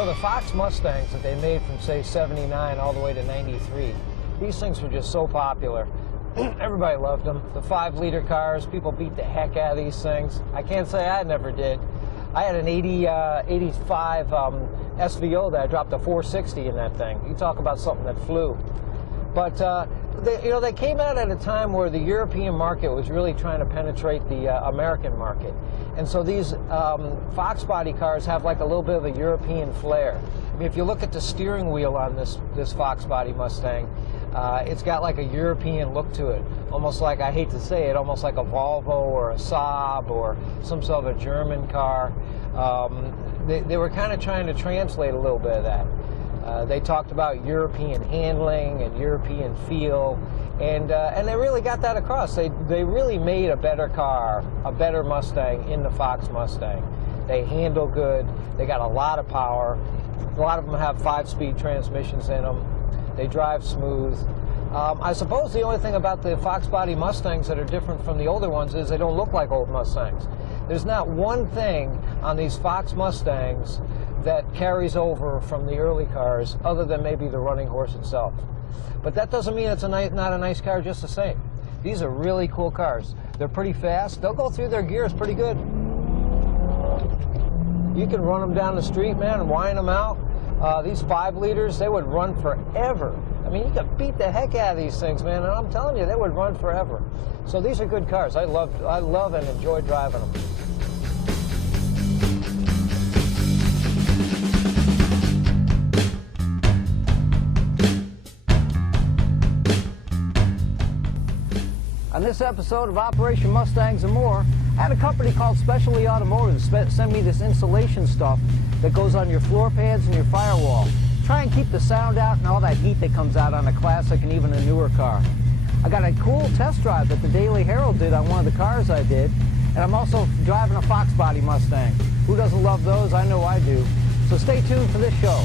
know, the Fox Mustangs that they made from, say, 79 all the way to 93, these things were just so popular. Everybody loved them. The 5-liter cars, people beat the heck out of these things. I can't say I never did. I had an 85 SVO that I dropped a 460 in that thing. You talk about something that flew. But they came out at a time where the European market was really trying to penetrate the American market. And so these Fox body cars have like a little bit of a European flair. I mean, if you look at the steering wheel on this Fox body Mustang, it's got like a European look to it. Almost like, I hate to say it, almost like a Volvo or a Saab or some sort of a German car. They were kind of trying to translate a little bit of that. They talked about European handling and European feel, and they really got that across. They really made a better car, a better Mustang in the Fox Mustang. They handle good. They got a lot of power. A lot of them have 5-speed transmissions in them. They drive smooth. I suppose the only thing about the Fox body Mustangs that are different from the older ones is they don't look like old Mustangs. There's not one thing on these Fox Mustangs that carries over from the early cars other than maybe the running horse itself. But that doesn't mean it's not a nice car just the same. These are really cool cars. They're pretty fast. They'll go through their gears pretty good. You can run them down the street, man, and wind them out. These 5-liters, they would run forever. I mean, you could beat the heck out of these things, man, and I'm telling you, they would run forever. So these are good cars. I love and enjoy driving them. On this episode of Operation Mustangs and More, I had a company called Specialty Automotive send me this insulation stuff that goes on your floor pads and your firewall. Try and keep the sound out and all that heat that comes out on a classic and even a newer car. I got a cool test drive that the Daily Herald did on one of the cars I did, and I'm also driving a Fox body Mustang. Who doesn't love those? I know I do. So stay tuned for this show.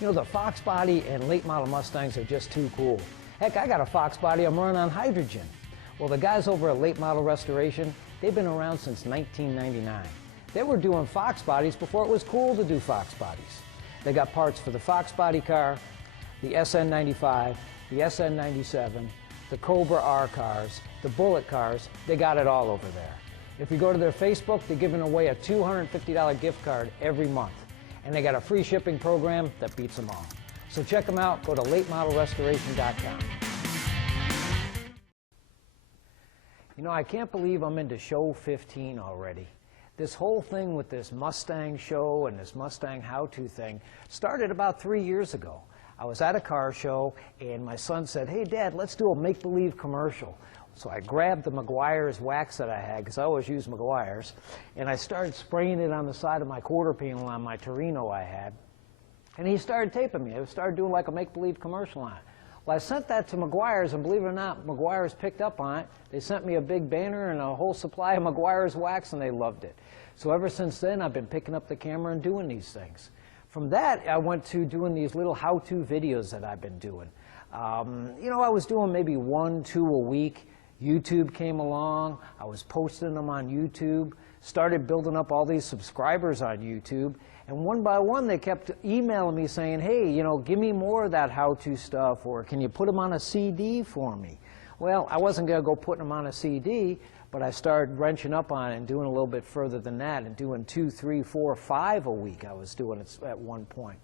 You know, the Fox body and late model Mustangs are just too cool. Heck, I got a Fox body I'm running on hydrogen. Well, the guys over at Late Model Restoration, they've been around since 1999. They were doing Fox bodies before it was cool to do Fox bodies. They got parts for the Fox body car, the SN95, the SN97, the Cobra R cars, the Bullet cars. They got it all over there. If you go to their Facebook, they're giving away a $250 gift card every month. And they got a free shipping program that beats them all. So check them out. Go to latemodelrestoration.com. You know, I can't believe I'm into show 15 already. This whole thing with this Mustang show and this Mustang how-to thing started about 3 years ago. I was at a car show, and my son said, "Hey, Dad, let's do a make-believe commercial." So I grabbed the Meguiar's wax that I had, because I always use Meguiar's, and I started spraying it on the side of my quarter panel on my Torino I had. And he started taping me. I started doing like a make-believe commercial on it. Well, I sent that to Meguiar's, and believe it or not, Meguiar's picked up on it. They sent me a big banner and a whole supply of Meguiar's wax, and they loved it. So ever since then, I've been picking up the camera and doing these things. From that, I went to doing these little how-to videos that I've been doing. You know, I was doing maybe 1, 2 a week. YouTube came along, I was posting them on YouTube, started building up all these subscribers on YouTube, and one by one they kept emailing me saying, "Hey, you know, give me more of that how-to stuff, or can you put them on a CD for me?" Well, I wasn't going to go putting them on a CD, but I started wrenching up on it and doing a little bit further than that, and doing 2, 3, 4, 5 a week I was doing it at one point.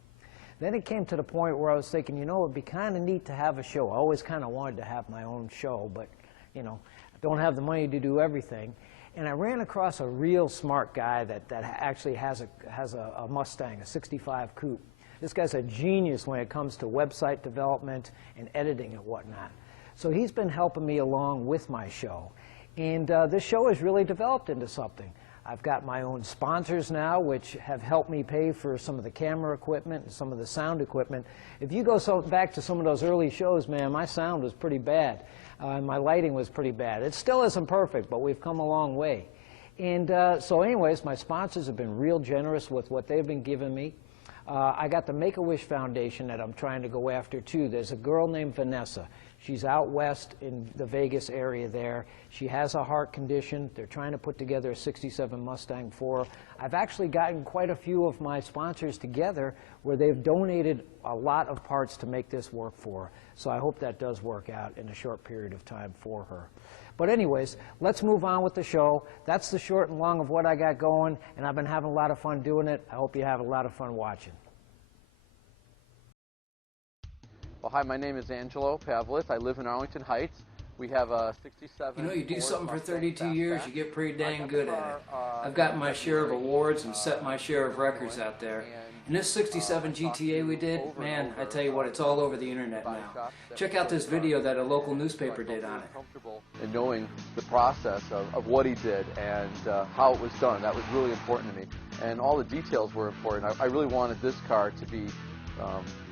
Then it came to the point where I was thinking, you know, it'd be kind of neat to have a show. I always kind of wanted to have my own show, but you know, I don't have the money to do everything. And I ran across a real smart guy that actually has a Mustang, a 65 coupe. This guy's a genius when it comes to website development and editing and whatnot. So he's been helping me along with my show. And this show has really developed into something. I've got my own sponsors now, which have helped me pay for some of the camera equipment and some of the sound equipment. If you go back to some of those early shows, man, my sound was pretty bad. And my lighting was pretty bad. It still isn't perfect, but we've come a long way. And so anyways, my sponsors have been real generous with what they've been giving me. I got the Make-A-Wish Foundation that I'm trying to go after, too. There's a girl named Vanessa. She's out west in the Vegas area there. She has a heart condition. They're trying to put together a '67 Mustang for her. I've actually gotten quite a few of my sponsors together where they've donated a lot of parts to make this work for her. So I hope that does work out in a short period of time for her. But anyways, let's move on with the show. That's the short and long of what I got going, and I've been having a lot of fun doing it. I hope you have a lot of fun watching. Well, hi, my name is Angelo Pavlis. I live in Arlington Heights. We have a 67. You know, you do something for 32 years, you get pretty dang good at it. I've gotten my share of awards and set my share of records out there. And this 67 GTA we did, man, I tell you what, it's all over the internet now. Check out this video that a local newspaper did on it. And knowing the process of what he did and how it was done, that was really important to me. And all the details were important. I really wanted this car to be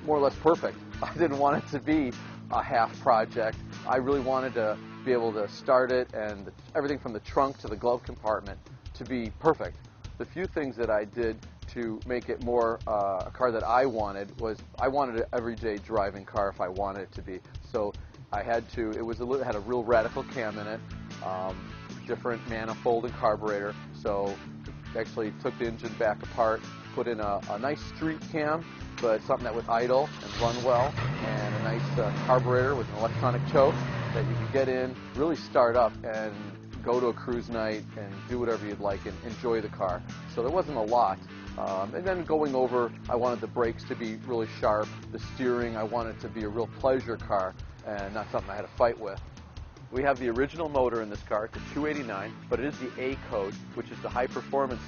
more or less perfect. I didn't want it to be a half project. I really wanted to be able to start it and everything from the trunk to the glove compartment to be perfect. The few things that I did to make it more a car that I wanted was I wanted an everyday driving car if I wanted it to be. So I had to, it had a real radical cam in it, different manifold and carburetor. So actually took the engine back apart, put in a nice street cam, but something that would idle and run well, and a nice carburetor with an electronic choke that you could get in, really start up and go to a cruise night and do whatever you'd like and enjoy the car. So there wasn't a lot. And then going over, I wanted the brakes to be really sharp, the steering, I wanted it to be a real pleasure car and not something I had to fight with. We have the original motor in this car. It's a 289, but it is the A code, which is the high performance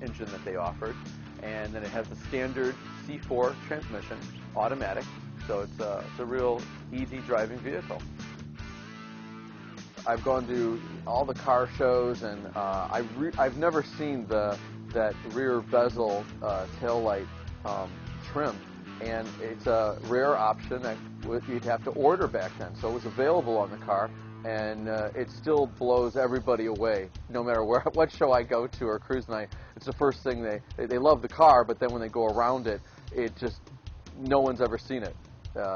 engine that they offered. And then it has the standard C4 transmission, automatic, so it's a real easy driving vehicle. I've gone to all the car shows, and I've never seen that rear bezel taillight trim, and it's a rare option that you'd have to order back then, so it was available on the car, and it still blows everybody away. No matter what show I go to or cruise night, it's the first thing they love the car, but then when they go around it, no one's ever seen it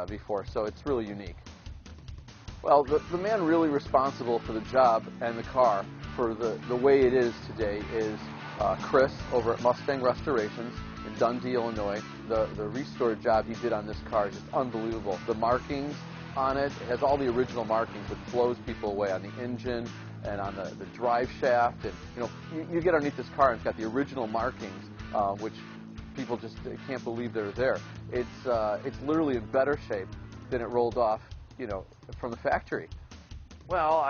before, so it's really unique. Well, the man really responsible for the job and the car for the way it is today is Chris over at Mustang Restorations in Dundee, Illinois. The restore job he did on this car is just unbelievable. The markings on it has all the original markings, which blows people away on the engine and on the drive shaft. And you get underneath this car and it's got the original markings, which people just can't believe they're there. It's literally in better shape than it rolled off, from the factory. Well,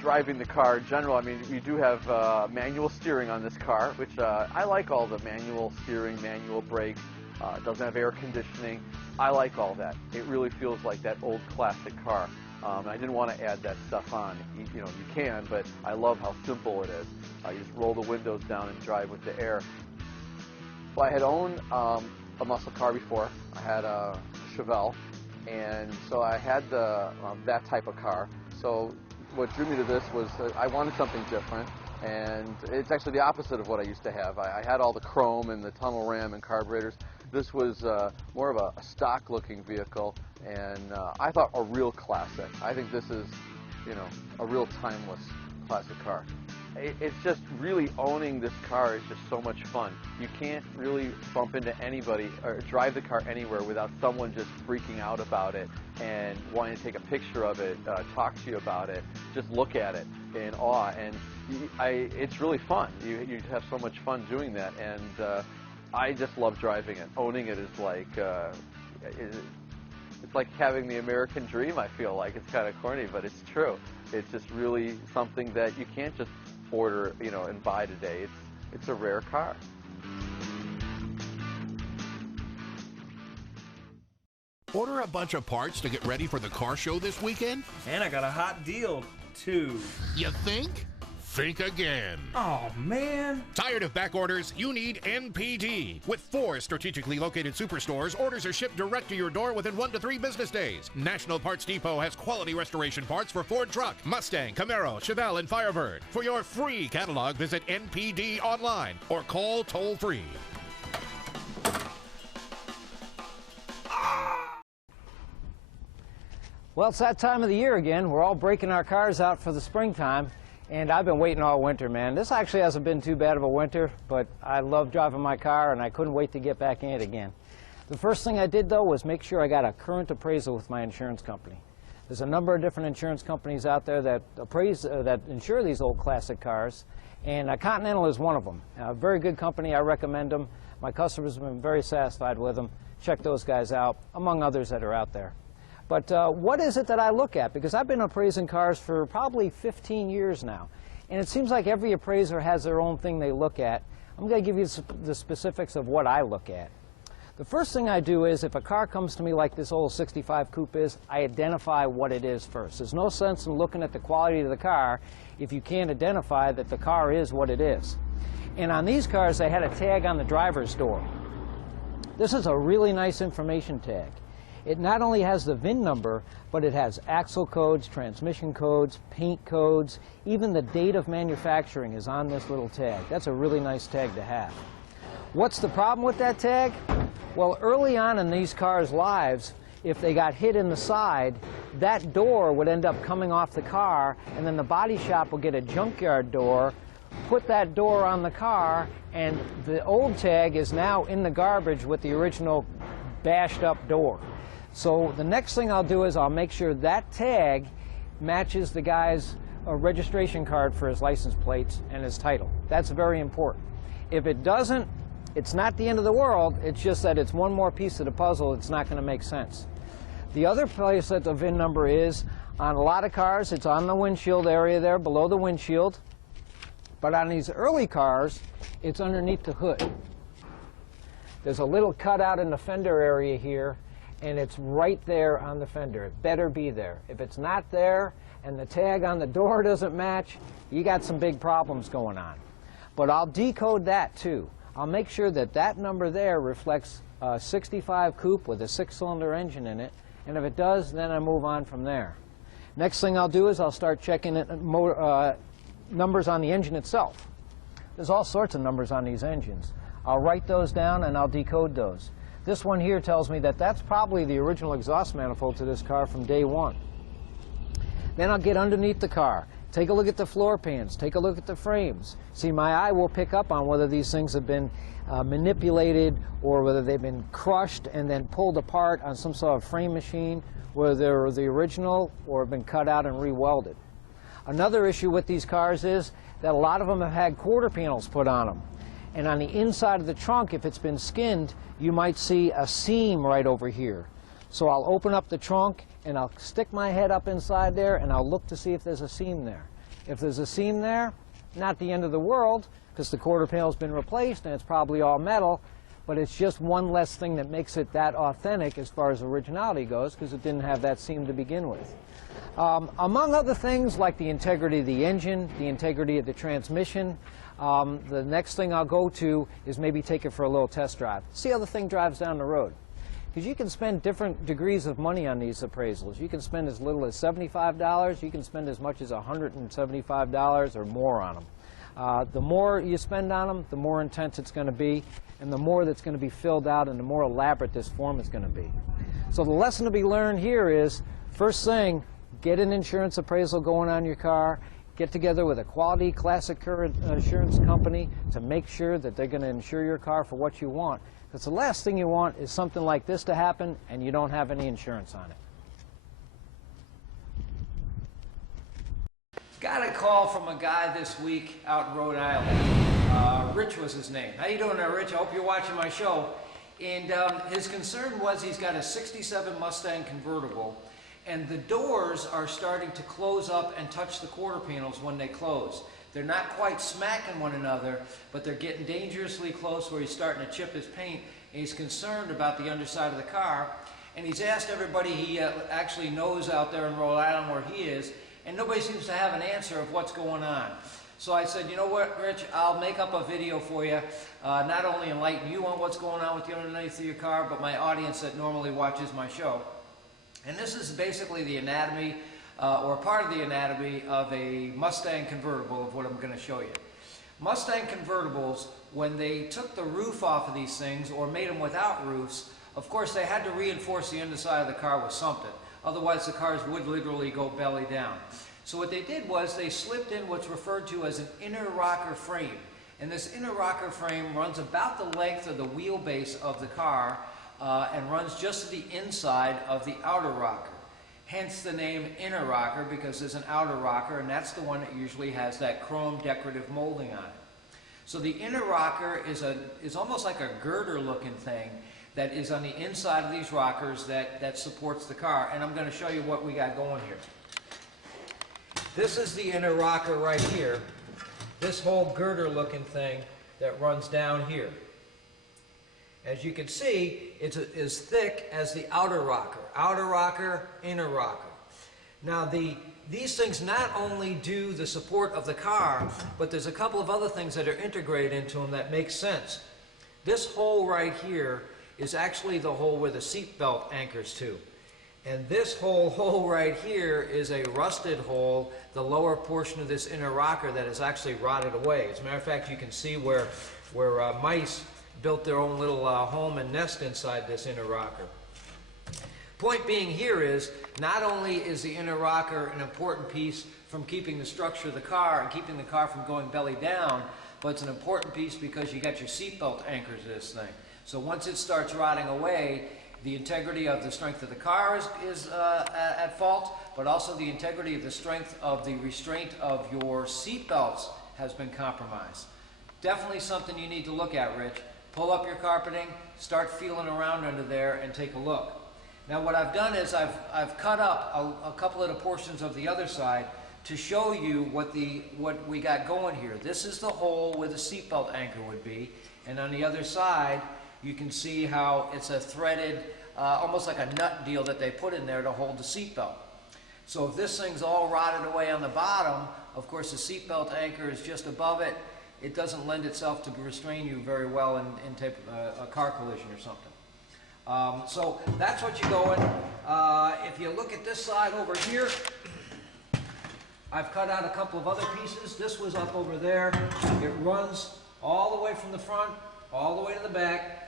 driving the car in general, I mean, you do have manual steering on this car, which I like all the manual steering, manual brakes. It doesn't have air conditioning. I like all that. It really feels like that old classic car. I didn't want to add that stuff on. You can, but I love how simple it is. You just roll the windows down and drive with the air. Well, I had owned a muscle car before. I had a Chevelle, and so I had that type of car. So what drew me to this was I wanted something different, and it's actually the opposite of what I used to have. I had all the chrome and the tunnel ram and carburetors. This was more of a stock-looking vehicle, and I thought a real classic. I think this is, a real timeless classic car. It's just really owning this car is just so much fun. You can't really bump into anybody or drive the car anywhere without someone just freaking out about it and wanting to take a picture of it, talk to you about it, just look at it in awe. And it's really fun. You have so much fun doing that, and I just love driving it. Owning it is like it's like having the American dream. I feel like it's kind of corny, but it's true. It's just really something that you can't just order, and buy today. It's a rare car. Order a bunch of parts to get ready for the car show this weekend? And I got a hot deal, too. You think? Think again. Oh, man. Tired of back orders? You need NPD. With 4 strategically located superstores, orders are shipped direct to your door within 1 to 3 business days. National Parts Depot has quality restoration parts for Ford truck, Mustang, Camaro, Chevelle, and Firebird. For your free catalog, visit NPD online or call toll-free. Well, it's that time of the year again. We're all breaking our cars out for the springtime, and I've been waiting all winter, man. This actually hasn't been too bad of a winter, but I love driving my car, and I couldn't wait to get back in it again. The first thing I did, though, was make sure I got a current appraisal with my insurance company. There's a number of different insurance companies out there that that insure these old classic cars, and Continental is one of them. A very good company. I recommend them. My customers have been very satisfied with them. Check those guys out, among others that are out there. But what is it that I look at? Because I've been appraising cars for probably 15 years now, and it seems like every appraiser has their own thing they look at. I'm going to give you the specifics of what I look at. The first thing I do is, if a car comes to me like this old 65 coupe is, I identify what it is first. There's no sense in looking at the quality of the car if you can't identify that the car is what it is. And on these cars, they had a tag on the driver's door. This is a really nice information tag. It not only has the VIN number, but it has axle codes, transmission codes, paint codes, even the date of manufacturing is on this little tag. That's a really nice tag to have. What's the problem with that tag? Well, early on in these cars' lives, if they got hit in the side, that door would end up coming off the car, and then the body shop will get a junkyard door, put that door on the car, and the old tag is now in the garbage with the original bashed up door. So the next thing I'll do is I'll make sure that tag matches the guy's registration card for his license plates and his title. That's very important. If it doesn't, it's not the end of the world. It's just that it's one more piece of the puzzle. It's not going to make sense. The other place that the VIN number is, on a lot of cars, it's on the windshield area there, below the windshield. But on these early cars, it's underneath the hood. There's a little cutout in the fender area here, and it's right there on the fender. It better be there. If it's not there and the tag on the door doesn't match, you got some big problems going on. But I'll decode that too. I'll make sure that that number there reflects a 65 coupe with a 6-cylinder engine in it, and if it does, then I move on from there. Next thing I'll do is I'll start checking numbers on the engine itself. There's all sorts of numbers on these engines. I'll write those down and I'll decode those. This one here tells me that that's probably the original exhaust manifold to this car from day one. Then I'll get underneath the car, take a look at the floor pans, take a look at the frames. See, my eye will pick up on whether these things have been manipulated or whether they've been crushed and then pulled apart on some sort of frame machine, whether they're the original or have been cut out and re-welded. Another issue with these cars is that a lot of them have had quarter panels put on them. And on the inside of the trunk, if it's been skinned, you might see a seam right over here. So I'll open up the trunk and I'll stick my head up inside there and I'll look to see if there's a seam there. If there's a seam there, not the end of the world, because the quarter panel's been replaced and it's probably all metal, but it's just one less thing that makes it that authentic as far as originality goes, because it didn't have that seam to begin with. Among other things, like the integrity of the engine, the integrity of the transmission, the next thing I'll go to is maybe take it for a little test drive. See how the thing drives down the road. Because you can spend different degrees of money on these appraisals. You can spend as little as $75, you can spend as much as $175 or more on them. The more you spend on them, the more intense it's going to be, and the more that's going to be filled out and the more elaborate this form is going to be. So the lesson to be learned here is, first thing, get an insurance appraisal going on your car. Get together with a quality classic car insurance company to make sure that they're going to insure your car for what you want. Because the last thing you want is something like this to happen and you don't have any insurance on it. Got a call from a guy this week out in Rhode Island. Rich was his name. How you doing there, Rich? I hope you're watching my show. And his concern was he's got a 67 Mustang convertible, and the doors are starting to close up and touch the quarter panels when they close. They're not quite smacking one another, but they're getting dangerously close where he's starting to chip his paint, and he's concerned about the underside of the car. And he's asked everybody he actually knows out there in Rhode Island where he is, and nobody seems to have an answer of what's going on. So I said, you know what, Rich, I'll make up a video for you, not only enlighten you on what's going on with the underneath of your car, but my audience that normally watches my show. And this is basically the anatomy, or part of the anatomy of a Mustang convertible of what I'm going to show you. Mustang convertibles, when they took the roof off of these things or made them without roofs, of course they had to reinforce the underside of the car with something. Otherwise the cars would literally go belly down. So what they did was they slipped in what's referred to as an inner rocker frame. And this inner rocker frame runs about the length of the wheelbase of the car and runs just to the inside of the outer rocker. Hence the name inner rocker, because there's an outer rocker, and that's the one that usually has that chrome decorative molding on it. So the inner rocker is almost like a girder looking thing that is on the inside of these rockers that supports the car. And I'm going to show you what we got going here. This is the inner rocker right here. This whole girder looking thing that runs down here. As you can see, it's as thick as the outer rocker. Outer rocker, inner rocker. Now these things not only do the support of the car, but there's a couple of other things that are integrated into them that make sense. This hole right here is actually the hole where the seat belt anchors to. And this whole hole right here is a rusted hole, the lower portion of this inner rocker that is actually rotted away. As a matter of fact, you can see where mice built their own little home and nest inside this inner rocker. Point being here is, not only is the inner rocker an important piece from keeping the structure of the car and keeping the car from going belly down, but it's an important piece because you got your seatbelt anchors to this thing. So once it starts rotting away, the integrity of the strength of the car is at fault, but also the integrity of the strength of the restraint of your seat belts has been compromised. Definitely something you need to look at, Rich. Pull up your carpeting, start feeling around under there, and take a look. Now what I've done is I've cut up a couple of the portions of the other side to show you what we got going here. This is the hole where the seatbelt anchor would be, and on the other side you can see how it's a threaded, almost like a nut deal that they put in there to hold the seatbelt. So if this thing's all rotted away on the bottom, of course the seatbelt anchor is just above it. It doesn't lend itself to restrain you very well in a car collision or something. So that's what you go in. If you look at this side over here, I've cut out a couple of other pieces. This was up over there. It runs all the way from the front, all the way to the back.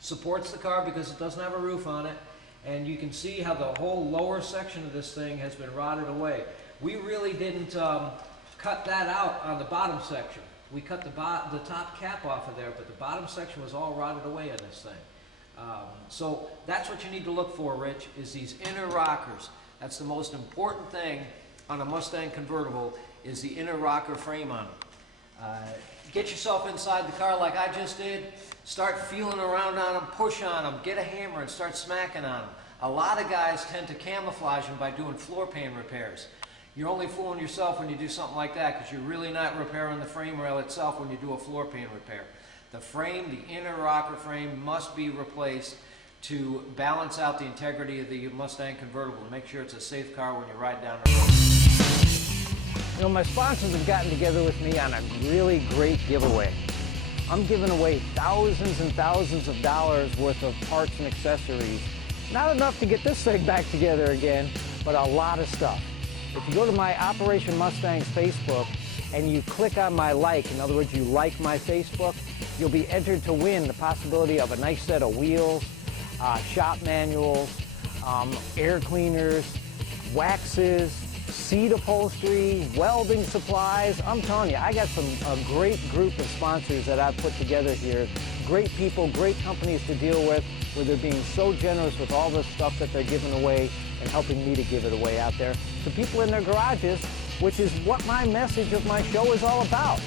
Supports the car because it doesn't have a roof on it. And you can see how the whole lower section of this thing has been rotted away. We really didn't cut that out on the bottom section. We cut the top cap off of there, but the bottom section was all rotted away on this thing. So that's what you need to look for, Rich, is these inner rockers. That's the most important thing on a Mustang convertible, is the inner rocker frame on them. Get yourself inside the car like I just did. Start feeling around on them, push on them, get a hammer and start smacking on them. A lot of guys tend to camouflage them by doing floor pan repairs. You're only fooling yourself when you do something like that, because you're really not repairing the frame rail itself when you do a floor pan repair. The frame, the inner rocker frame, must be replaced to balance out the integrity of the Mustang convertible to make sure it's a safe car when you ride down the road. You know, my sponsors have gotten together with me on a really great giveaway. I'm giving away thousands and thousands of dollars worth of parts and accessories. Not enough to get this thing back together again, but a lot of stuff. If you go to my Operation Mustangs Facebook and you click on my like, in other words, you like my Facebook, you'll be entered to win the possibility of a nice set of wheels, shop manuals, air cleaners, waxes, seat upholstery, welding supplies. I'm telling you, I got a great group of sponsors that I've put together here. Great people, great companies to deal with, where they're being so generous with all the stuff that they're giving away and helping me to give it away out there to people in their garages, which is what my message of my show is all about.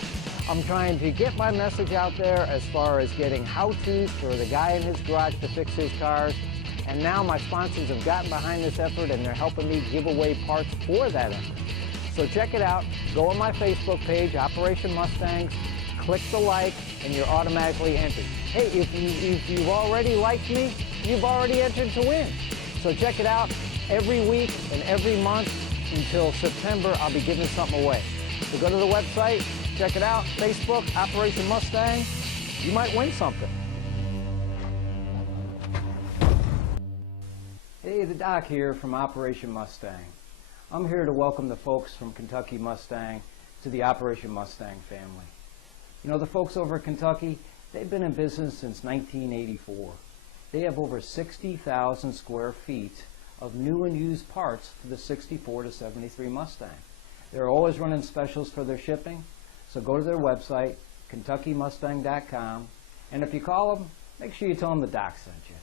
I'm trying to get my message out there as far as getting how-tos for the guy in his garage to fix his cars. And now my sponsors have gotten behind this effort and they're helping me give away parts for that effort. So check it out. Go on my Facebook page, Operation Mustangs, click the like, and you're automatically entered. Hey, if you've already liked me, you've already entered to win. So check it out every week and every month until September. I'll be giving something away. So go to the website, check it out, Facebook, Operation Mustang. You might win something. Hey, the Doc here from Operation Mustang. I'm here to welcome the folks from Kentucky Mustang to the Operation Mustang family. You know, the folks over at Kentucky, they've been in business since 1984. They have over 60,000 square feet of new and used parts for the 64 to 73 Mustang. They're always running specials for their shipping, so go to their website, KentuckyMustang.com, and if you call them, make sure you tell them the Doc sent you.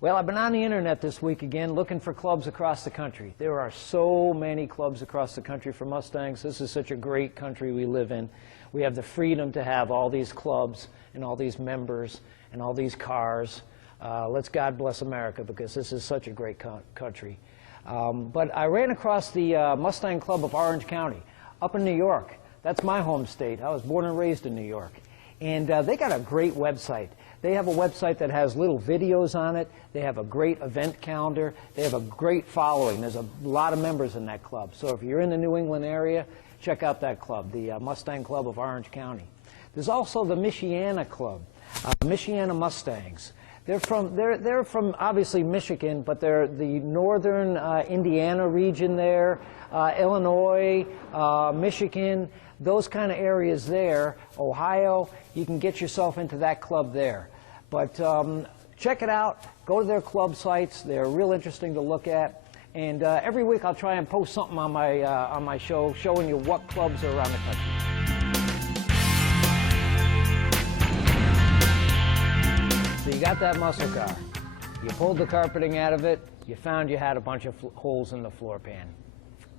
Well, I've been on the internet this week again looking for clubs across the country. There are so many clubs across the country for Mustangs. This is such a great country we live in. We have the freedom to have all these clubs and all these members and all these cars. Let's God bless America, because this is such a great country. But I ran across the Mustang Club of Orange County up in New York. That's my home state. I was born and raised in New York. And they got a great website. They have a website that has little videos on it. They have a great event calendar. They have a great following. There's a lot of members in that club. So if you're in the New England area, check out that club, the Mustang Club of Orange County. There's also the Michiana Club, Michiana Mustangs. They're from obviously Michigan, but they're the northern Indiana region there, Illinois, Michigan, those kind of areas there, Ohio. You can get yourself into that club there. But check it out. Go to their club sites. They're real interesting to look at. And every week I'll try and post something on my show showing you what clubs are around the country. So you got that muscle car. You pulled the carpeting out of it. You found you had a bunch of holes in the floor pan.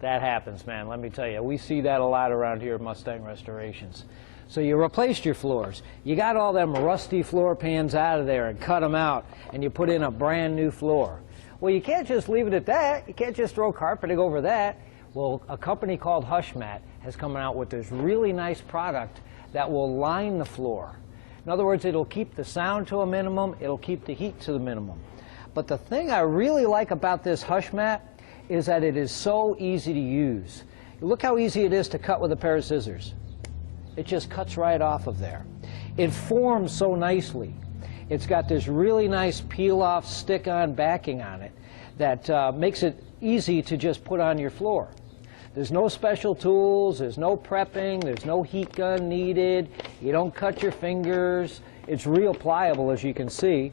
That happens, man. Let me tell you. We see that a lot around here at Mustang Restorations. So you replaced your floors. You got all them rusty floor pans out of there and cut them out, and you put in a brand new floor. Well, you can't just leave it at that. You can't just throw carpeting over that. Well, a company called HushMat has come out with this really nice product that will line the floor. In other words, it'll keep the sound to a minimum. It'll keep the heat to the minimum. But the thing I really like about this HushMat is that it is so easy to use. Look how easy it is to cut with a pair of scissors. It just cuts right off of there. It forms so nicely. It's got this really nice peel-off stick-on backing on it that makes it easy to just put on your floor. There's no special tools, there's no prepping, there's no heat gun needed, you don't cut your fingers. It's real pliable, as you can see.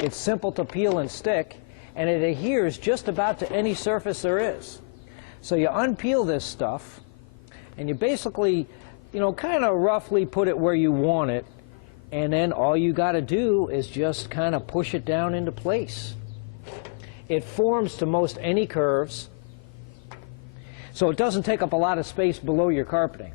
It's simple to peel and stick, and it adheres just about to any surface there is. So you unpeel this stuff, and you basically, you know, kind of roughly put it where you want it, and then all you got to do is just kind of push it down into place. It forms to most any curves, so it doesn't take up a lot of space below your carpeting.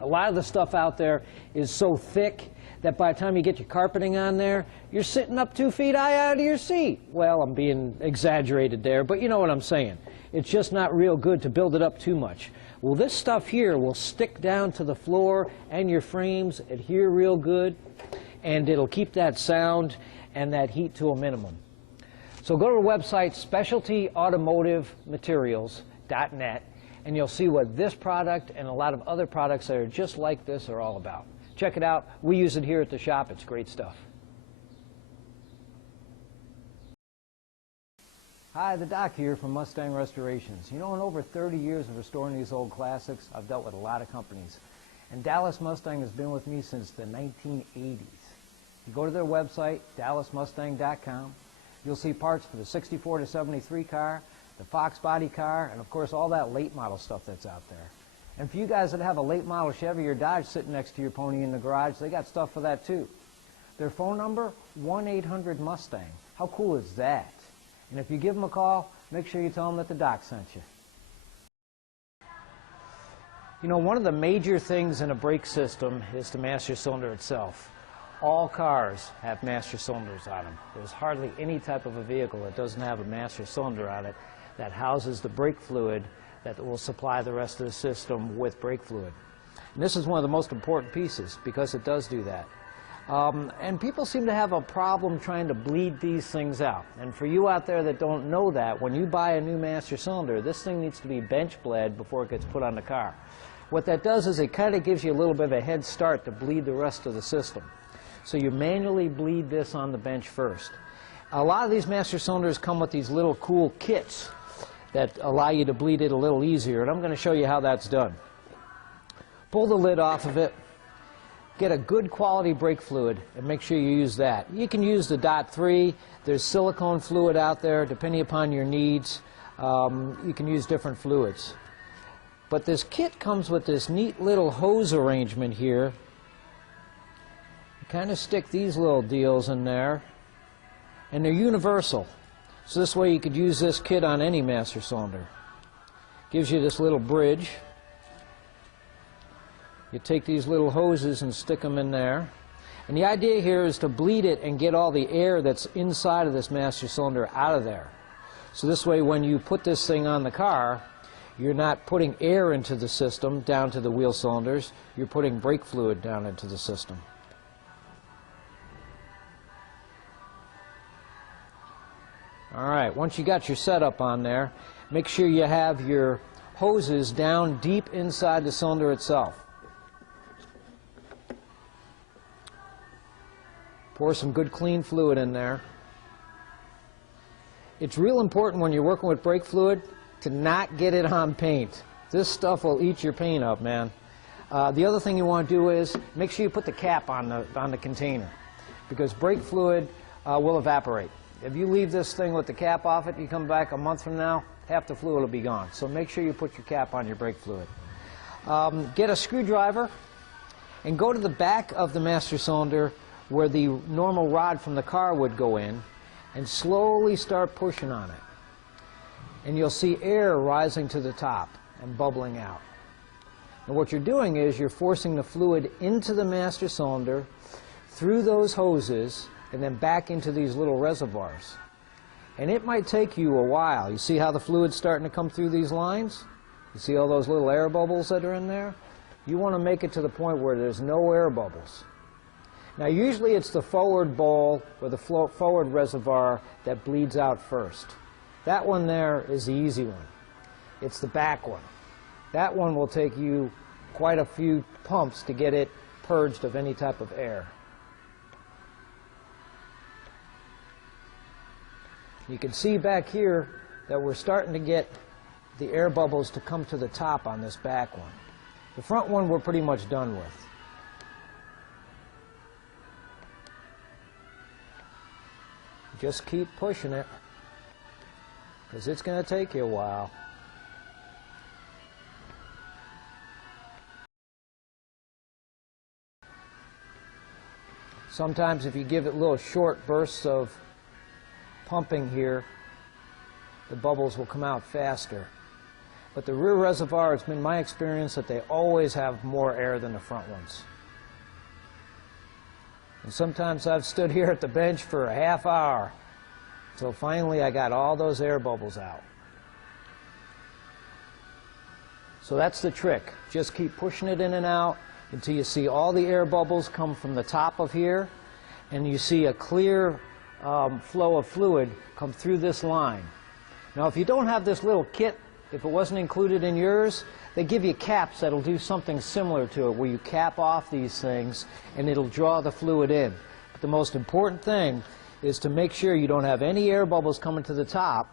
A lot of the stuff out there is so thick that by the time you get your carpeting on there, you're sitting up 2 feet high out of your seat. Well, I'm being exaggerated there, but you know what I'm saying. It's just not real good to build it up too much. Well, this stuff here will stick down to the floor and your frames, adhere real good, and it'll keep that sound and that heat to a minimum. So go to the website specialtyautomotivematerials.net, and you'll see what this product and a lot of other products that are just like this are all about. Check it out. We use it here at the shop. It's great stuff. Hi, the Doc here from Mustang Restorations. You know, in over 30 years of restoring these old classics, I've dealt with a lot of companies. And Dallas Mustang has been with me since the 1980s. You go to their website, dallasmustang.com. You'll see parts for the 64 to 73 car, the Fox body car, and of course all that late model stuff that's out there. And for you guys that have a late model Chevy or Dodge sitting next to your pony in the garage, they got stuff for that too. Their phone number, 1-800-MUSTANG. How cool is that? And if you give them a call, make sure you tell them that the Doc sent you. You know, one of the major things in a brake system is the master cylinder itself. All cars have master cylinders on them. There's hardly any type of a vehicle that doesn't have a master cylinder on it that houses the brake fluid that will supply the rest of the system with brake fluid. And this is one of the most important pieces because it does do that. And people seem to have a problem trying to bleed these things out. And for you out there that don't know that, when you buy a new master cylinder, this thing needs to be bench bled before it gets put on the car. What that does is it kind of gives you a little bit of a head start to bleed the rest of the system. So you manually bleed this on the bench first. A lot of these master cylinders come with these little cool kits that allow you to bleed it a little easier, and I'm going to show you how that's done. Pull the lid off of it. Get a good quality brake fluid and make sure you use that. You can use the .3. There's silicone fluid out there depending upon your needs. You can use different fluids. But this kit comes with this neat little hose arrangement here. You kind of stick these little deals in there, and they're universal. So this way you could use this kit on any master cylinder. Gives you this little bridge. You take these little hoses and stick them in there. And the idea here is to bleed it and get all the air that's inside of this master cylinder out of there. So this way when you put this thing on the car, you're not putting air into the system down to the wheel cylinders, you're putting brake fluid down into the system. All right, once you got your setup on there, make sure you have your hoses down deep inside the cylinder itself. Pour some good clean fluid in there. It's real important when you're working with brake fluid to not get it on paint. This stuff will eat your paint up, man. The other thing you want to do is make sure you put the cap on the container, because brake fluid will evaporate. If you leave this thing with the cap off it, you come back a month from now, half the fluid will be gone. So make sure you put your cap on your brake fluid. Get a screwdriver and go to the back of the master cylinder where the normal rod from the car would go in, and slowly start pushing on it. And you'll see air rising to the top and bubbling out. And what you're doing is you're forcing the fluid into the master cylinder, through those hoses, and then back into these little reservoirs. And it might take you a while. You see how the fluid's starting to come through these lines? You see all those little air bubbles that are in there? You want to make it to the point where there's no air bubbles. Now usually it's the forward bowl or the forward reservoir that bleeds out first. That one there is the easy one. It's the back one. That one will take you quite a few pumps to get it purged of any type of air. You can see back here that we're starting to get the air bubbles to come to the top on this back one. The front one we're pretty much done with. Just keep pushing it, because it's going to take you a while. Sometimes if you give it little short bursts of pumping here, the bubbles will come out faster. But the rear reservoir, it's been my experience that they always have more air than the front ones. And sometimes I've stood here at the bench for a half hour until finally I got all those air bubbles out. So that's the trick. Just keep pushing it in and out until you see all the air bubbles come from the top of here, and you see a clear flow of fluid come through this line. Now if you don't have this little kit, if it wasn't included in yours, they give you caps that'll do something similar to it, where you cap off these things and it'll draw the fluid in. But the most important thing is to make sure you don't have any air bubbles coming to the top,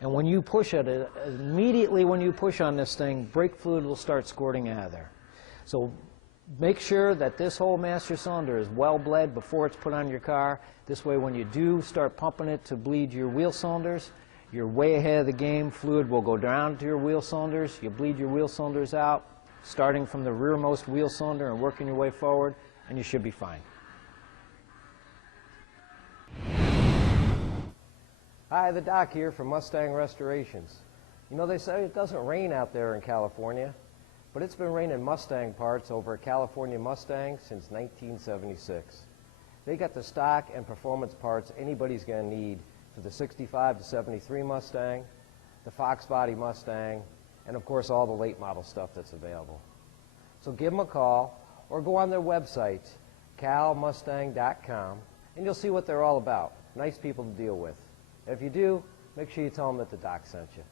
and when you push it, immediately when you push on this thing, brake fluid will start squirting out of there. So make sure that this whole master cylinder is well bled before it's put on your car. This way when you do start pumping it to bleed your wheel cylinders, you're way ahead of the game. Fluid will go down to your wheel cylinders. You bleed your wheel cylinders out, starting from the rearmost wheel cylinder and working your way forward, and you should be fine. Hi, the Doc here from Mustang Restorations. You know, they say it doesn't rain out there in California, but it's been raining Mustang parts over a California Mustang since 1976. They got the stock and performance parts anybody's going to need for the 65 to 73 Mustang, the Fox body Mustang, and of course all the late model stuff that's available. So give them a call or go on their website calmustang.com, and you'll see what they're all about. Nice people to deal with. If you do, make sure you tell them that the doc sent you.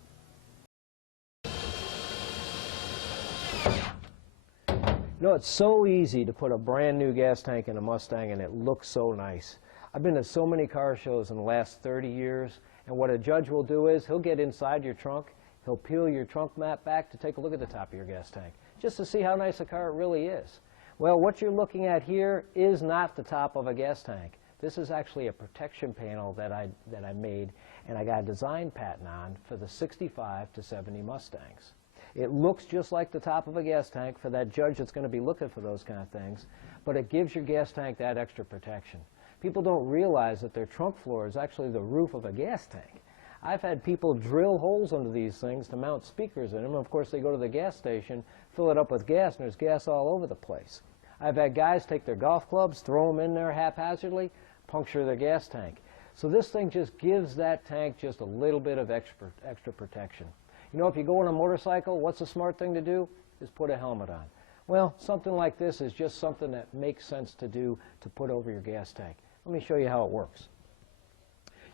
You know, it's so easy to put a brand new gas tank in a Mustang and it looks so nice. I've been to so many car shows in the last 30 years, and what a judge will do is he'll get inside your trunk, he'll peel your trunk mat back to take a look at the top of your gas tank, just to see how nice a car it really is. Well, what you're looking at here is not the top of a gas tank. This is actually a protection panel that I made, and I got a design patent on for the 65 to 70 Mustangs. It looks just like the top of a gas tank for that judge that's going to be looking for those kind of things, but it gives your gas tank that extra protection. People don't realize that their trunk floor is actually the roof of a gas tank. I've had people drill holes under these things to mount speakers in them, and of course they go to the gas station, fill it up with gas, and there's gas all over the place. I've had guys take their golf clubs, throw them in there haphazardly, puncture their gas tank. So this thing just gives that tank just a little bit of extra protection. You know, if you go on a motorcycle, what's a smart thing to do? Is put a helmet on. Well, something like this is just something that makes sense to do to put over your gas tank. Let me show you how it works.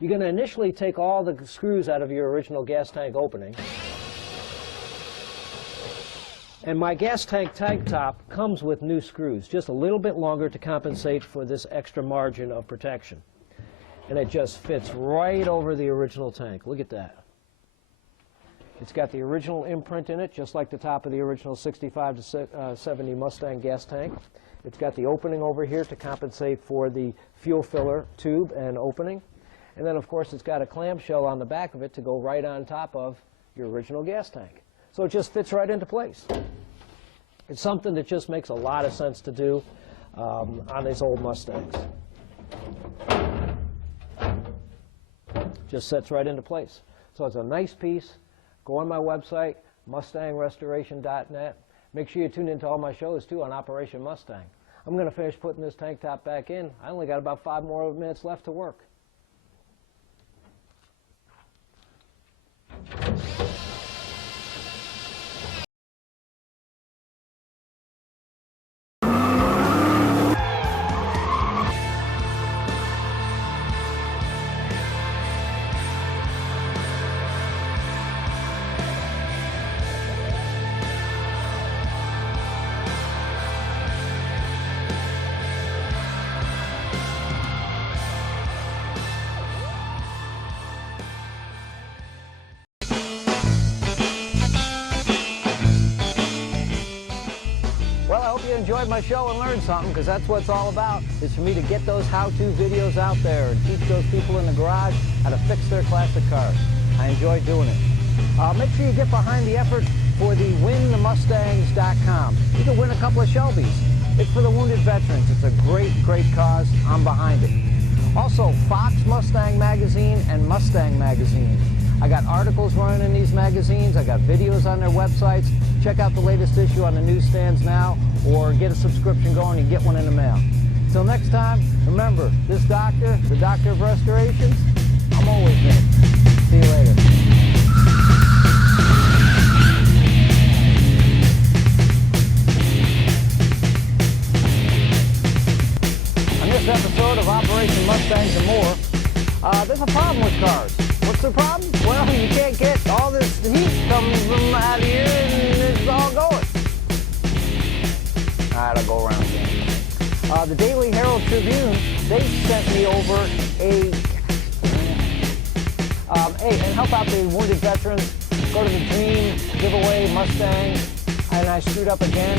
You're going to initially take all the screws out of your original gas tank opening. And my gas tank top comes with new screws, just a little bit longer to compensate for this extra margin of protection. And it just fits right over the original tank. Look at that. It's got the original imprint in it, just like the top of the original 65 to 70 Mustang gas tank. It's got the opening over here to compensate for the fuel filler tube and opening. And then, of course, it's got a clamshell on the back of it to go right on top of your original gas tank. So it just fits right into place. It's something that just makes a lot of sense to do on these old Mustangs. Just sits right into place. So it's a nice piece. Go on my website, mustangrestoration.net. Make sure you tune into all my shows, too, on Operation Mustang. I'm going to finish putting this tank top back in. I only got about 5 more minutes left to work. Enjoyed my show and learned something, because that's what it's all about, is for me to get those how-to videos out there and teach those people in the garage how to fix their classic cars. I enjoy doing it. Make sure you get behind the effort for the winthemustangs.com. You can win a couple of Shelbys. It's for the wounded veterans. It's a great, great cause. I'm behind it. Also, Fox Mustang magazine and Mustang magazine. I got articles running in these magazines. I got videos on their websites. Check out the latest issue on the newsstands now, or get a subscription going and get one in the mail. Till next time, remember, this doctor, the doctor of restorations, I'm always there. See you later. On this episode of Operation Mustangs and More, there's a problem with cars. What's the problem? Well, you can't get all this heat coming from out of here and it's all going. All right, I'll go around again. The Daily Herald Tribune, they sent me over hey, and help out the wounded veterans. Go to the Dream giveaway Mustang, and I screwed up again.